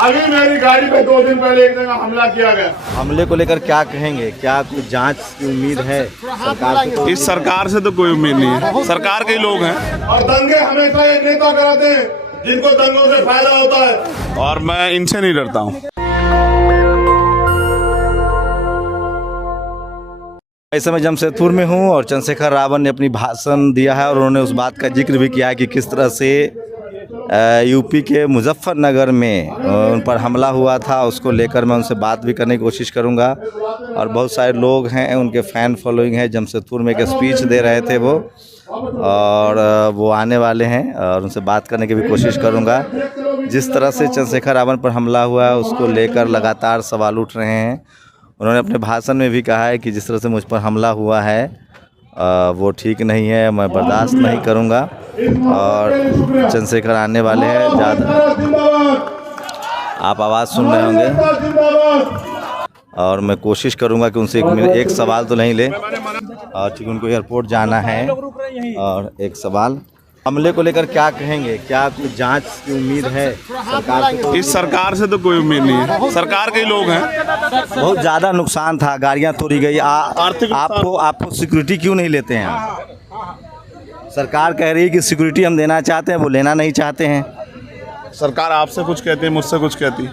अभी मेरी गाड़ी पे 2 दिन पहले एक जगह हमला किया गया। हमले को लेकर क्या कहेंगे? क्या कुछ जांच की उम्मीद है सरकार से? इस सरकार से तो कोई उम्मीद नहीं है, सरकार के ही लोग हैं। और दंगे हमेशा ये नेता कराते हैं जिनको दंगों से फायदा होता है, और मैं इनसे नहीं डरता हूँ। इस समय जमशेदपुर में हूँ और चंद्रशेखर रावण ने अपनी भाषण दिया है और उन्होंने उस बात का जिक्र भी किया है कि किस तरह से यूपी के मुजफ्फरनगर में उन पर हमला हुआ था। उसको लेकर मैं उनसे बात भी करने की कोशिश करूंगा। और बहुत सारे लोग हैं, उनके फ़ैन फॉलोइंग है। जमशेदपुर में एक स्पीच दे रहे थे वो, और वो आने वाले हैं और उनसे बात करने की भी कोशिश करूंगा। जिस तरह से चंद्रशेखर रावण पर हमला हुआ है उसको लेकर लगातार सवाल उठ रहे हैं। उन्होंने अपने भाषण में भी कहा है कि जिस तरह से मुझ पर हमला हुआ है वो ठीक नहीं है, मैं बर्दाश्त नहीं करूंगा। और चंद्रशेखर आने वाले हैं, ज़्यादा आप आवाज़ सुन रहे होंगे। और मैं कोशिश करूंगा कि उनसे एक सवाल तो नहीं ले, और चूँकि उनको एयरपोर्ट जाना है। और एक सवाल, हमले को लेकर क्या कहेंगे? क्या कुछ जांच की उम्मीद है सरकार से? इस सरकार से तो कोई उम्मीद नहीं है, सरकार के ही लोग हैं। बहुत ज़्यादा नुकसान था, गाड़ियाँ तोड़ी गई। आपको सिक्योरिटी क्यों नहीं लेते हैं आप? सरकार कह रही है कि सिक्योरिटी हम देना चाहते हैं, वो लेना नहीं चाहते हैं। सरकार आपसे कुछ कहती है, मुझसे कुछ कहती है।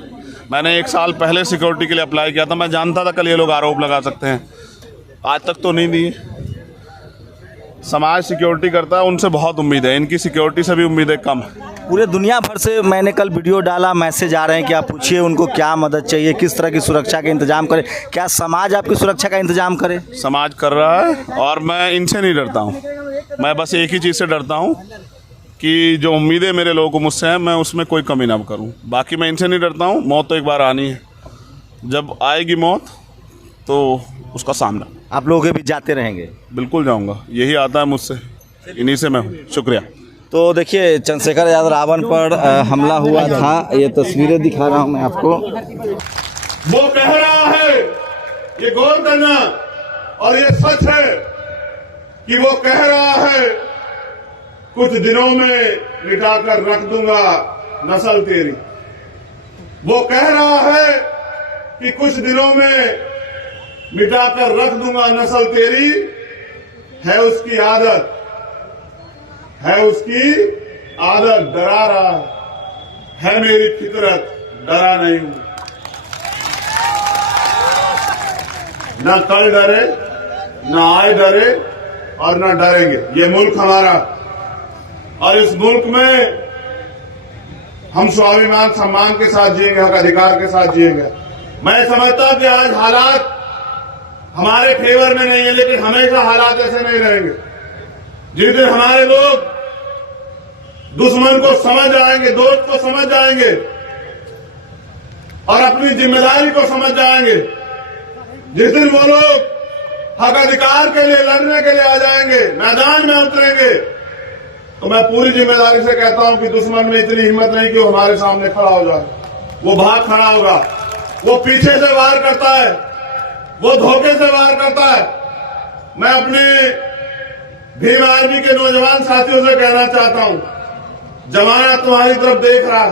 मैंने 1 साल पहले सिक्योरिटी के लिए अप्लाई किया था, मैं जानता था कल ये लोग आरोप लगा सकते हैं, आज तक तो नहीं दी। समाज सिक्योरिटी करता है, उनसे बहुत उम्मीद है, इनकी सिक्योरिटी से भी उम्मीदें कम है। पूरे दुनिया भर से मैंने कल वीडियो डाला, मैसेज आ रहे हैं कि आप पूछिए उनको क्या मदद चाहिए, किस तरह की सुरक्षा का इंतजाम करे। क्या समाज आपकी सुरक्षा का इंतजाम करे? समाज कर रहा है, और मैं इनसे नहीं डरता हूँ। मैं बस एक ही चीज़ से डरता हूँ कि जो उम्मीदें मेरे लोगों को मुझसे हैं, मैं उसमें कोई कमी ना करूँ। बाकी मैं इनसे नहीं डरता हूँ। मौत तो एक बार आनी है, जब आएगी मौत तो उसका सामना। आप लोगों के बीच जाते रहेंगे? बिल्कुल जाऊँगा, यही आता है मुझसे, इन्हीं से मैं हूँ। शुक्रिया। तो देखिए, चंद्रशेखर यादव रावण पर हमला हुआ था, ये तस्वीरें दिखा रहा हूँ मैं आपको। वो कह रहा है, ये गौर करना, और ये सच है कि वो कह रहा है कुछ दिनों में मिटाकर रख दूंगा नस्ल तेरी। वो कह रहा है कि कुछ दिनों में मिटाकर रख दूंगा नस्ल तेरी। है उसकी आदत, है उसकी आदत, डरा रहा है मेरी फितरत, डरा नहीं हूं। न कल डरे, न आए डरे, और न डरेंगे। ये मुल्क हमारा, और इस मुल्क में हम स्वाभिमान सम्मान के साथ जिएंगे, हक अधिकार के साथ जिएंगे। मैं समझता हूं कि आज हालात हमारे फेवर में नहीं है, लेकिन हमेशा हालात ऐसे नहीं रहेंगे। जिस दिन हमारे लोग दुश्मन को समझ जाएंगे, दोस्त को समझ जाएंगे, और अपनी जिम्मेदारी को समझ जाएंगे, जिस दिन वो लोग हक अधिकार के लिए लड़ने के लिए आ जाएंगे, मैदान में उतरेंगे, तो मैं पूरी जिम्मेदारी से कहता हूं कि दुश्मन में इतनी हिम्मत नहीं कि वो हमारे सामने खड़ा हो जाए। वो भाग खड़ा होगा, वो पीछे से वार करता है, वो धोखे से वार करता है। मैं अपने भीम आर्मी के नौजवान साथियों से कहना चाहता हूं, जमाना तुम्हारी तरफ देख रहा है,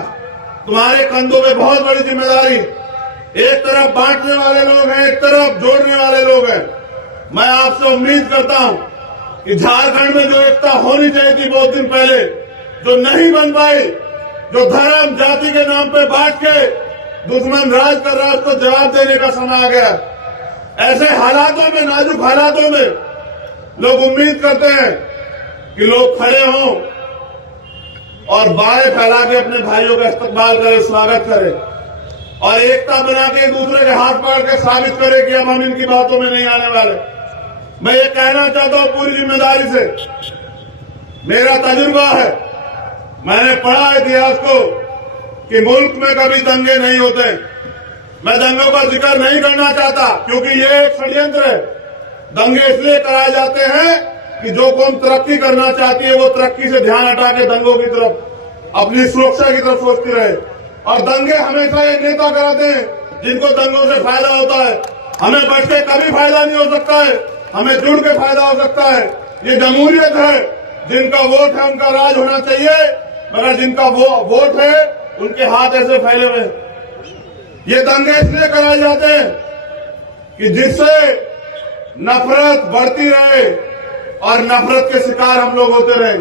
तुम्हारे कंधों में बहुत बड़ी जिम्मेदारी। एक तरफ बांटने वाले लोग हैं, एक तरफ जोड़ने वाले लोग हैं। मैं आपसे उम्मीद करता हूं कि झारखंड में जो एकता होनी चाहिए थी बहुत दिन पहले, जो नहीं बन पाई, जो धर्म जाति के नाम पे बांट के दुश्मन राज कर रहा है, उसको जवाब देने का समय आ गया। ऐसे हालातों में, नाजुक हालातों में, लोग उम्मीद करते हैं कि लोग खड़े हों और बाएं फैला के अपने भाइयों का इस्तकबाल करें, स्वागत करें, और एकता बना के दूसरे के हाथ पकड़ के साबित करें कि अब हम इनकी बातों में नहीं आने वाले। मैं ये कहना चाहता हूं पूरी जिम्मेदारी से, मेरा तजुर्बा है, मैंने पढ़ा इतिहास को कि मुल्क में कभी दंगे नहीं होते। मैं दंगों का जिक्र नहीं करना चाहता, क्योंकि ये एक षड्यंत्र है। दंगे इसलिए कराए जाते हैं कि जो कौम तरक्की करना चाहती है वो तरक्की से ध्यान हटा के दंगों की तरफ, अपनी सुरक्षा की तरफ सोचती रहे। और दंगे हमेशा ये नेता कराते हैं जिनको दंगों से फायदा होता है। हमें बच के कभी फायदा नहीं हो सकता है, हमें जुड़ के फायदा हो सकता है। ये जमहूरियत है, जिनका वोट है उनका राज होना चाहिए, मगर जिनका वो वोट है उनके हाथ ऐसे फैले हुए। ये दंगे इसलिए कराए जाते हैं कि जिससे नफरत बढ़ती रहे और नफरत के शिकार हम लोग होते रहे।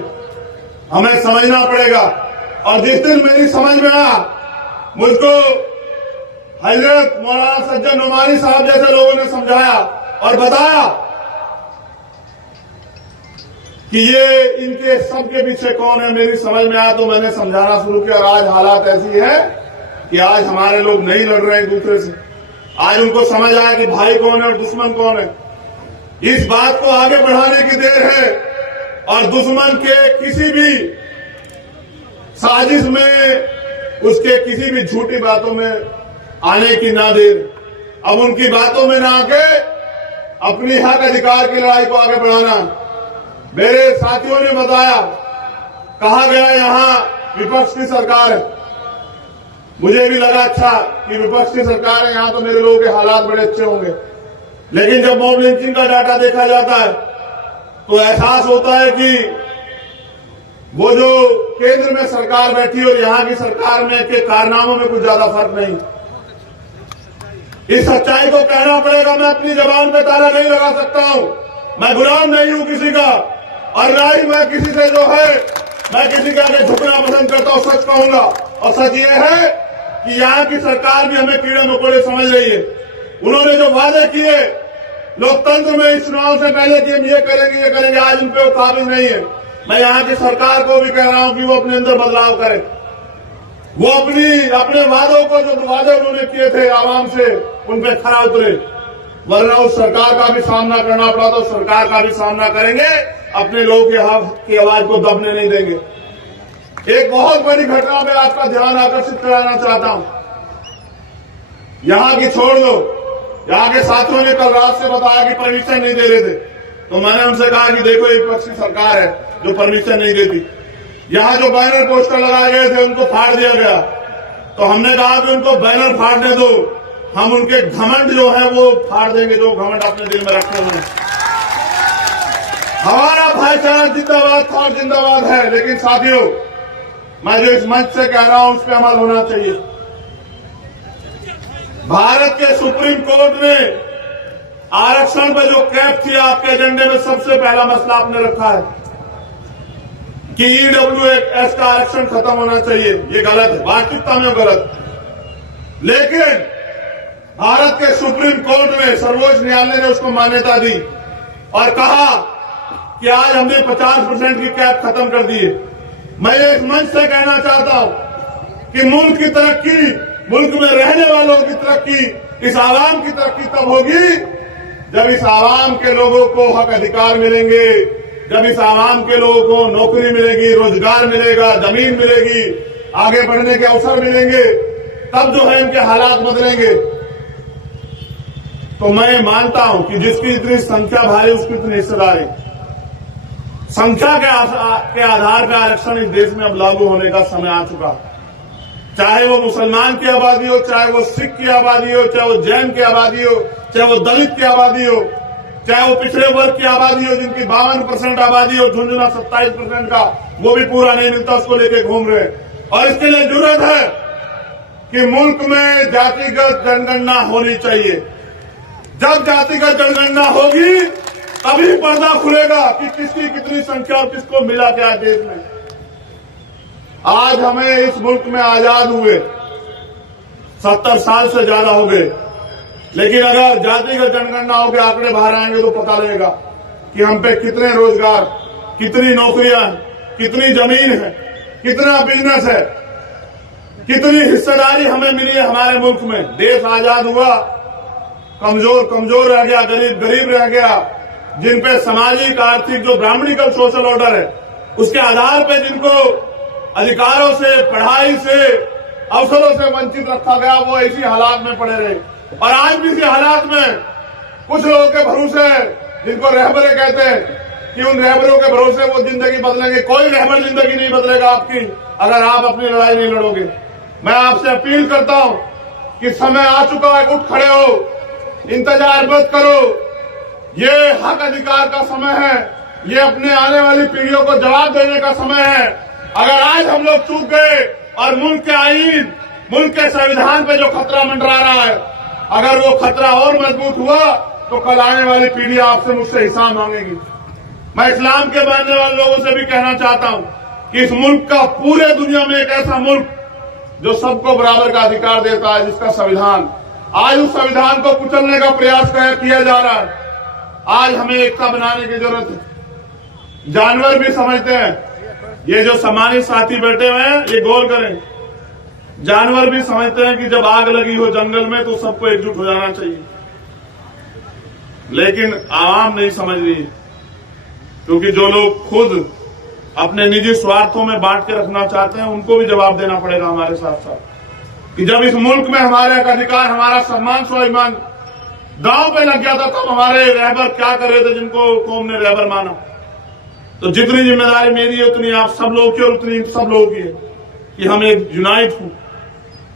हमें समझना पड़ेगा। और जिस दिन मेरी समझ में आया, मुझको हजरत मौलाना सज्जन नुमानी साहब जैसे लोगों ने समझाया और बताया कि ये इनके सबके पीछे कौन है, मेरी समझ में आया तो मैंने समझाना शुरू किया। और आज हालात ऐसी है कि आज हमारे लोग नहीं लड़ रहे एक दूसरे से। आज उनको समझ आया कि भाई कौन है और दुश्मन कौन है। इस बात को आगे बढ़ाने की देर है और दुश्मन के किसी भी साजिश में, उसके किसी भी झूठी बातों में आने की ना देर। अब उनकी बातों में ना आके अपनी हक अधिकार की लड़ाई को आगे बढ़ाना। मेरे साथियों ने बताया, कहा गया यहां विपक्ष की सरकार है। मुझे भी लगा अच्छा कि विपक्ष की सरकार है, यहां तो मेरे लोगों के हालात बड़े अच्छे होंगे। लेकिन जब मॉब लिंचिंग का डाटा देखा जाता है तो एहसास होता है कि वो जो केंद्र में सरकार बैठी और यहां की सरकार में के कारनामों में कुछ ज्यादा फर्क नहीं। इस सच्चाई को कहना पड़ेगा। मैं अपनी जबान पे ताला नहीं लगा सकता हूं। मैं गुलाम नहीं हूं किसी का, और ना ही मैं किसी से जो है मैं किसी के आगे झुकना पसंद करता हूं। सच कहूंगा, और सच ये है कि यहां की सरकार भी हमें कीड़े मकोड़े समझ रही है। उन्होंने जो वादे किए लोकतंत्र में इस चुनाव से पहले कि हम ये करेंगे, आज उन पे वो काबिल नहीं है। मैं यहाँ की सरकार को भी कह रहा हूं कि वो अपने अंदर बदलाव करे। वो अपने वादों को, जो वादे उन्होंने किए थे आवाम से, उन पे खरा उतरे। वरना उस सरकार का भी सामना करना पड़ा तो सरकार का भी सामना करेंगे। अपने लोगों के हक की आवाज को दबने नहीं देंगे। एक बहुत बड़ी घटना पे आपका ध्यान आकर्षित कराना चाहता हूं। यहां की छोड़ दो, यहाँ के साथियों ने कल रात से बताया कि परमिशन नहीं दे रहे थे, तो मैंने उनसे कहा कि देखो एक विपक्ष की सरकार है जो परमिशन नहीं देती। यहाँ जो बैनर पोस्टर लगाए गए थे उनको फाड़ दिया गया, तो हमने कहा कि उनको बैनर फाड़ने दो, हम उनके घमंड जो है वो फाड़ देंगे, जो घमंड अपने दिल में रखे हुए हैं। हमारा भाईचारा जिंदाबाद था और जिंदाबाद है। लेकिन साथियों, मैं जो इस मंच से कह रहा हूं उस पर अमल होना चाहिए। भारत के सुप्रीम कोर्ट ने आरक्षण पर जो कैप थी, आपके एजेंडे में सबसे पहला मसला आपने रखा है कि ईडब्ल्यूएस का आरक्षण खत्म होना चाहिए। ये गलत है, वास्तविकता में गलत। लेकिन भारत के सुप्रीम कोर्ट ने, सर्वोच्च न्यायालय ने उसको मान्यता दी और कहा कि आज हमने 50% की कैप खत्म कर दी है। मैं इस मंच से कहना चाहता हूं कि मुल्क की तरक्की, मुल्क में रहने वालों की तरक्की, इस आवाम की तरक्की तब होगी जब इस आवाम के लोगों को हक अधिकार मिलेंगे, जब इस आवाम के लोगों को नौकरी मिलेगी, रोजगार मिलेगा, जमीन मिलेगी, आगे बढ़ने के अवसर मिलेंगे, तब जो है इनके हालात बदलेंगे। तो मैं मानता हूं कि जिसकी जितनी संख्या भारी उसकी इतनी हिस्सेदारी। संख्या के आधार पर आरक्षण इस देश में अब लागू होने का समय आ चुका है। चाहे वो मुसलमान की आबादी हो, चाहे वो सिख की आबादी हो, चाहे वो जैन की आबादी हो, चाहे वो दलित की आबादी हो, चाहे वो पिछड़े वर्ग की आबादी हो जिनकी 52% आबादी हो, झुंझुना 27% का वो भी पूरा नहीं मिलता, उसको लेके घूम रहे। और इसके लिए जरूरत है कि मुल्क में जातिगत जनगणना होनी चाहिए। जब जातिगत जनगणना होगी तभी पर्दा खुलेगा कि किसकी कितनी संख्या और किसको मिला क्या देश में। आज हमें इस मुल्क में आजाद हुए 70 साल से ज्यादा हो गए, लेकिन अगर जातिगत जनगणनाओं के आंकड़े बाहर आएंगे तो पता लगेगा कि हम पे कितने रोजगार, कितनी नौकरियां, कितनी जमीन है, कितना बिजनेस है, कितनी हिस्सेदारी हमें मिली है हमारे मुल्क में। देश आजाद हुआ, कमजोर कमजोर रह गया, गरीब गरीब रह गया। जिन पे सामाजिक आर्थिक जो ब्राह्मणिकल सोशल ऑर्डर है उसके आधार पे जिनको अधिकारों से, पढ़ाई से, अवसरों से वंचित रखा गया, वो इसी हालात में पड़े रहे। और आज भी इसी हालात में कुछ लोगों के भरोसे, जिनको रहबरे कहते हैं, कि उन रहबरों के भरोसे वो जिंदगी बदलेंगे। कोई रहबर जिंदगी नहीं बदलेगा आपकी अगर आप अपनी लड़ाई नहीं लड़ोगे। मैं आपसे अपील करता हूं कि समय आ चुका है, उठ खड़े हो, इंतजार मत करो। ये हक अधिकार का समय है, ये अपने आने वाली पीढ़ियों को जवाब देने का समय है। अगर आज हम लोग चूक गए और मुल्क के आईन मुल्क के संविधान पे जो खतरा मंडरा रहा है, अगर वो खतरा और मजबूत हुआ तो कल आने वाली पीढ़ी आपसे मुझसे हिसाब मांगेगी। मैं इस्लाम के मानने वाले लोगों से भी कहना चाहता हूं कि इस मुल्क का पूरे दुनिया में एक ऐसा मुल्क जो सबको बराबर का अधिकार देता है, जिसका संविधान, आज उस संविधान को कुचलने का प्रयास किया जा रहा है। आज हमें एकता बनाने की जरूरत है। जानवर भी समझते हैं, ये जो सम्मानित साथी बैठे हुए हैं ये गौर करें, जानवर भी समझते हैं कि जब आग लगी हो जंगल में तो सबको एकजुट हो जाना चाहिए, लेकिन आवाम नहीं समझ रही, क्योंकि जो लोग खुद अपने निजी स्वार्थों में बांट के रखना चाहते हैं उनको भी जवाब देना पड़ेगा हमारे साथ साथ कि जब इस मुल्क में हमारे अधिकार, हमारा सम्मान, स्वाभिमान दांव पे लग गया था तब हमारे रहबर क्या कर रहे थे जिनको कौम ने रहबर माना। तो जितनी जिम्मेदारी मेरी है उतनी आप सब लोगों की और उतनी सब लोगों की है कि हम एक यूनाइट हूं,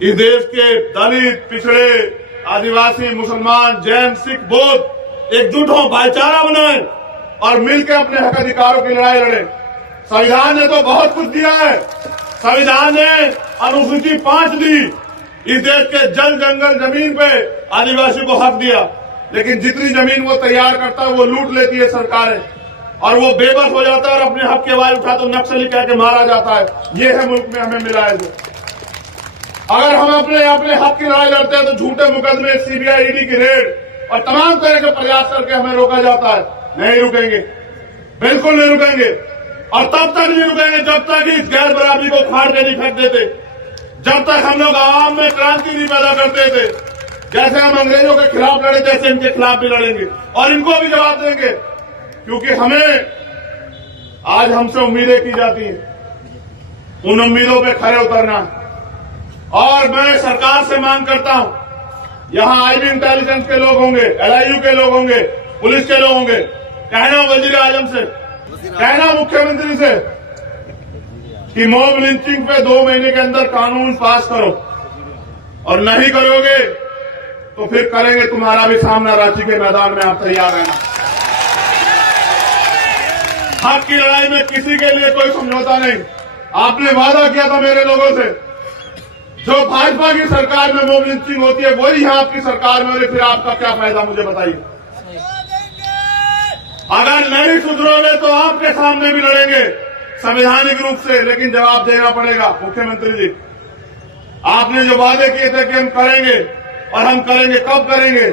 इस देश के दलित, पिछड़े, आदिवासी, मुसलमान, जैन, सिख, बौद्ध एकजुट हो, भाईचारा बनाए और मिलकर अपने हक अधिकारों की लड़ाई लड़े। संविधान ने तो बहुत कुछ दिया है। संविधान ने अनुसूची 5 दी, इस देश के जल, जंगल, जमीन पे आदिवासी को हक दिया, लेकिन जितनी जमीन वो तैयार करता है वो लूट लेती है सरकारें और वो बेबस हो जाता है और अपने हक की आवाज उठा तो नक्सली कह के मारा जाता है। ये है मुल्क में हमें मिला है। अगर हम अपने हक की लड़ाई लड़ते हैं तो झूठे मुकदमे, सीबीआई, ईडी की रेड और तमाम तरह के प्रयास करके हमें रोका जाता है। नहीं रुकेंगे, बिल्कुल नहीं रुकेंगे और तब तक नहीं रुकेंगे जब तक इस गैर बराबरी को फाड़ के नहीं फेंक देते, जब तक हम लोग आवाम में क्रांति नहीं पैदा करते थे। जैसे हम अंग्रेजों के खिलाफ लड़े जैसे इनके खिलाफ भी लड़ेंगे और इनको भी जवाब देंगे, क्योंकि हमें आज हमसे उम्मीदें की जाती हैं, उन उम्मीदों पे खरे उतरना। और मैं सरकार से मांग करता हूं, यहां आईबी इंटेलिजेंस के लोग होंगे, एलआईयू के लोग होंगे, पुलिस के लोग होंगे, कहना वजीर आजम से, कहना मुख्यमंत्री से कि मॉब लिंचिंग पे 2 महीने के अंदर कानून पास करो, और नहीं करोगे तो फिर करेंगे तुम्हारा भी सामना रांची के मैदान में। आप तैयार रहना। हक की लड़ाई में किसी के लिए कोई समझौता नहीं। आपने वादा किया था मेरे लोगों से, जो भाजपा की सरकार में मॉब लिंचिंग होती है वही यहां आपकी सरकार में हो रही, फिर आपका क्या फायदा मुझे बताइए। अगर नहीं सुधरोगे तो आपके सामने भी लड़ेंगे संवैधानिक रूप से, लेकिन जवाब देना पड़ेगा। मुख्यमंत्री जी, आपने जो वादे किए थे कि हम करेंगे, और हम करेंगे, कब करेंगे?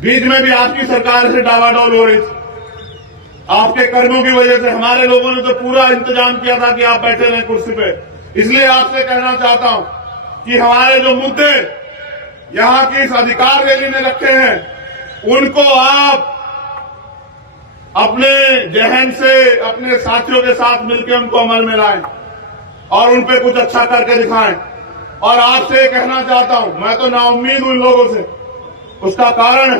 बीच में भी आपकी सरकार से डावाडोल हो रही थी, आपके कर्मों की वजह से। हमारे लोगों ने तो पूरा इंतजाम किया था कि आप बैठे रहें कुर्सी पे। इसलिए आपसे कहना चाहता हूं कि हमारे जो मुद्दे यहां की इस अधिकार रैली ने रखे हैं उनको आप अपने जहन से अपने साथियों के साथ मिलकर उनको अमल में लाएं और उन पे कुछ अच्छा करके दिखाएं। और आपसे कहना चाहता हूं, मैं तो नाउम्मीद हूं इन लोगों से। उसका कारण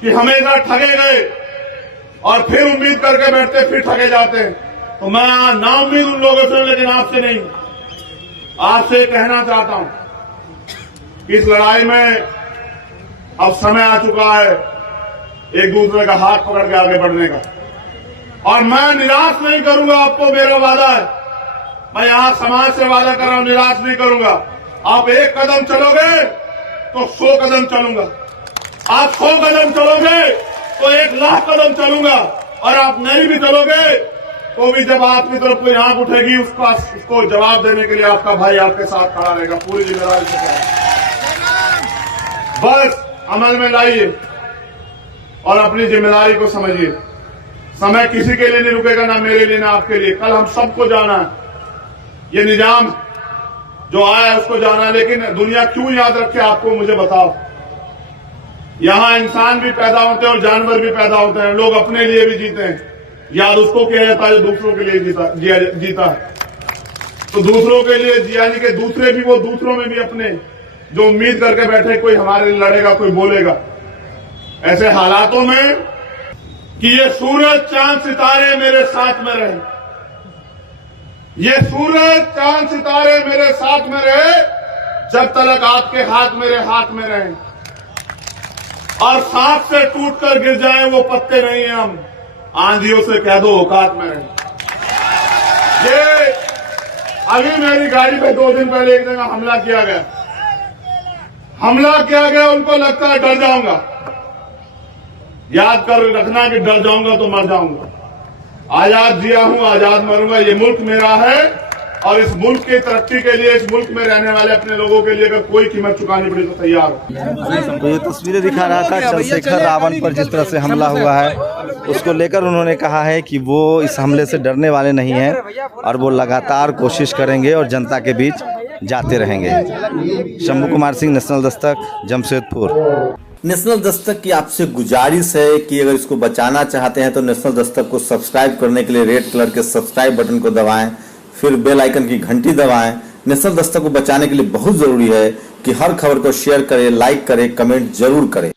कि हमेशा ठगे गए और फिर उम्मीद करके बैठते, फिर ठगे जाते हैं। तो मैं नाउम्मीद उन लोगों से, लेकिन आपसे नहीं। आपसे कहना चाहता हूं कि इस लड़ाई में अब समय आ चुका है एक दूसरे का हाथ पकड़ के आगे बढ़ने का, और मैं निराश नहीं करूंगा आपको। मेरा वादा है, मैं यहां समाज से वादा कर रहा हूं, निराश नहीं करूंगा। आप 1 कदम चलोगे तो 100 कदम चलूंगा, आप 100 कदम चलोगे तो 1 लाख कदम चलूंगा, और आप नहीं भी चलोगे तो भी जब आपकी तरफ कोई आंख उठेगी उसको जवाब देने के लिए आपका भाई आपके साथ खड़ा रहेगा पूरी जिम्मेदारी से। बस अमल में लाइए और अपनी जिम्मेदारी को समझिए। समय किसी के लिए नहीं रुकेगा, ना मेरे लिए ना आपके लिए। कल हम सबको जाना है, ये निजाम जो आया है उसको जाना है, लेकिन दुनिया क्यों याद रखे आपको मुझे बताओ। यहां इंसान भी पैदा होते हैं और जानवर भी पैदा होते हैं, लोग अपने लिए भी जीते हैं। याद उसको किया जाता है जो दूसरों के लिए जीता है। तो दूसरों के लिए यानी कि दूसरे भी, वो दूसरों में भी अपने जो उम्मीद करके बैठे कोई हमारे लिए लड़ेगा, कोई बोलेगा। ऐसे हालातों में कि ये सूरज, चांद, सितारे मेरे साथ में रहे, ये सूरज, चांद, सितारे मेरे साथ में रहे जब तक आपके हाथ मेरे हाथ में रहे, और सांप से टूटकर गिर जाए वो पत्ते नहीं है हम, आंधियों से कह दो औकात में रहे। ये अभी मेरी गाड़ी पे 2 दिन पहले एक जगह हमला किया गया, उनको लगता है डर जाऊंगा। याद कर रखना कि डर जाऊंगा तो मर जाऊंगा। आजाद जिया हूं, आजाद मरूंगा। ये मुल्क मेरा है और इस मुल्क की तरक्की के लिए, इस मुल्क में रहने वाले अपने लोगों के लिए अगर कोई कीमत चुकानी पड़ी तो तैयार हूं। तो ये तस्वीरें दिखा रहा था चंद्रशेखर रावण पर जिस तरह से हमला हुआ है, उसको लेकर उन्होंने कहा है कि वो इस हमले से डरने वाले नहीं हैं और वो लगातार कोशिश करेंगे और जनता के बीच जाते रहेंगे। शंभू कुमार सिंह, नेशनल दस्तक, जमशेदपुर। नेशनल दस्तक की आपसे गुजारिश है कि अगर इसको बचाना चाहते हैं तो नेशनल दस्तक को सब्सक्राइब करने के लिए रेड कलर के सब्सक्राइब बटन को दबाएं, फिर बेल आइकन की घंटी दबाएं। नेशनल दस्तक को बचाने के लिए बहुत जरूरी है कि हर खबर को शेयर करें, लाइक करें, कमेंट जरूर करें।